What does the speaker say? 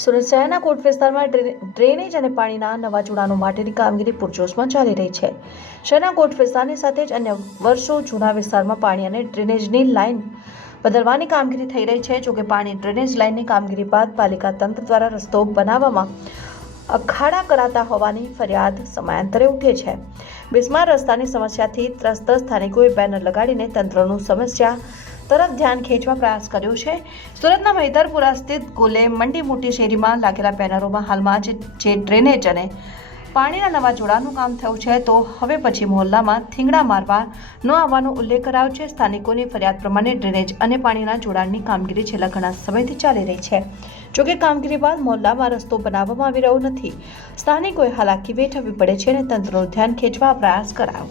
સુરત શહેરના કોટ વિસ્તારમાં ડ્રેનેજ અને પાણીના નવા જોડાણો માટેની કામગીરી પૂરજોશમાં ચાલી રહી છે। શહેરના કોટ વિસ્તારની સાથે જ અન્ય વર્ષો જૂના વિસ્તારમાં પાણી અને ડ્રેનેજની લાઇન બદલવાની કામગીરી થઈ રહી છે। જોકે પાણી ડ્રેનેજ લાઇનની કામગીરી બાદ પાલિકા તંત્ર દ્વારા રસ્તો બનાવવામાં અખાડા કરાતા હોવાની ફરિયાદ સમયાંતરે ઉઠે છે। બિસ્માર રસ્તાની સમસ્યાથી ત્રસ્ત સ્થાનિકોએ બેનર લગાડીને તંત્રનું સમસ્યા તરફ ધ્યાન ખેંચવા પ્રયાસ કર્યો છે। સુરતના મૈતરપુરા સ્થિત ગોલે મંડી મોટી શેરીમાં લાગેલા બેનરોમાં હાલમાં જે ડ્રેનેજ અને પાણીના નવા જોડાણનું કામ થયું છે, તો હવે પછી મહોલ્લામાં થીંગડા મારવા ન આવવાનો ઉલ્લેખ કરાયો છે। સ્થાનિકોની ફરિયાદ પ્રમાણે ડ્રેનેજ અને પાણીના જોડાણની કામગીરી છેલ્લા ઘણા સમયથી ચાલી રહી છે। જોકે કામગીરી બાદ મહોલ્લામાં રસ્તો બનાવવામાં આવી રહ્યો નથી। સ્થાનિકોએ હાલાકી વેઠવવી પડે છે અને તંત્રનું ધ્યાન ખેંચવા પ્રયાસ કરાયો।